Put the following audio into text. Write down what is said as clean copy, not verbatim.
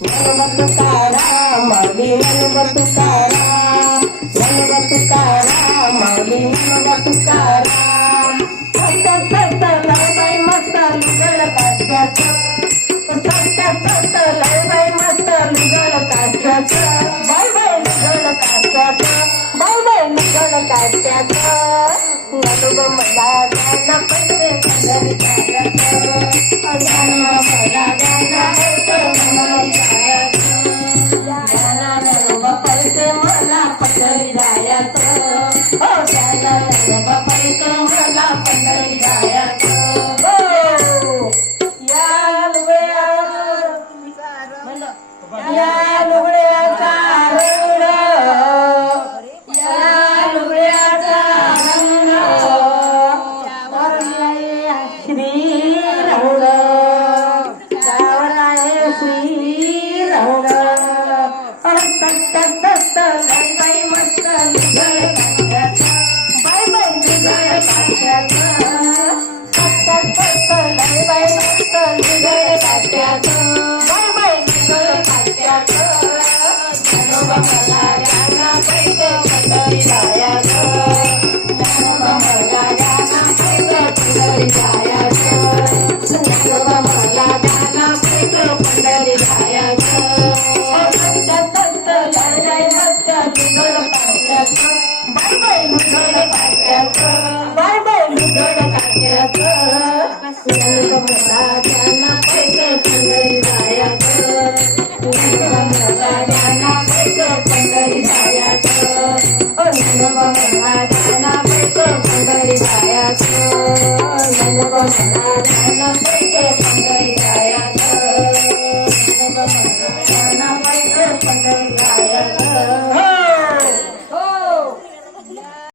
ज्ञानोबा तुकाराम माऊली ज्ञानोबा तुकाराम ज्ञानोबा तुकाराम माऊली ज्ञानोबा तुकाराम सत्य लय बाई मस्त लुगड काट्याचं सत्य लय बाई मस्त लुगड काट्याचं बाई बाई लुगड काट्याचं बाई बाई लुगड काट्याचं ज्ञानोबा मला ज्ञान पैसे पंढरी जायचं ज्ञानोबा मला ज्ञान पैसे पंढरी जायचं ज्ञानोबा पैसे मला पंढरी जायचं हो ज्ञानोबा पैसे मला पंढरी जायचं या लुगड्याचा रंग या लुगड्याचा रंग श्रीरंग सावराय श्रीरंग लय बाई मस्त लुगड काट्याचं बाई बाई लुगड काट्याचं लय बाई मस्त लुगड काट्याचं बाई बाई लुगड काट्याचं ज्ञानोबा मला ज्ञान पैसे पंढरी जायचं ज्ञानोबा मला ज्ञान पैसे पंढरी जायचं ज्ञानोबा मला ज्ञान पैसे पंढरी जायचं लय मस्त लुगड काट्याचं बाई बाई लुगड काट्याचं बाई बाई लुगड काट्याचं ज्ञानोबा मला ज्ञान पैसे पंढरी जायचं ज्ञानोबा मला ज्ञान पैसे पंढरी जायचं ज्ञानोबा मला ज्ञान पैसे पंढरी जायचं ज्ञानोबा मला ज्ञान पैसे पंढरी जायचं ज्ञानोबा मला ज्ञान पैसे पंढरी जायचं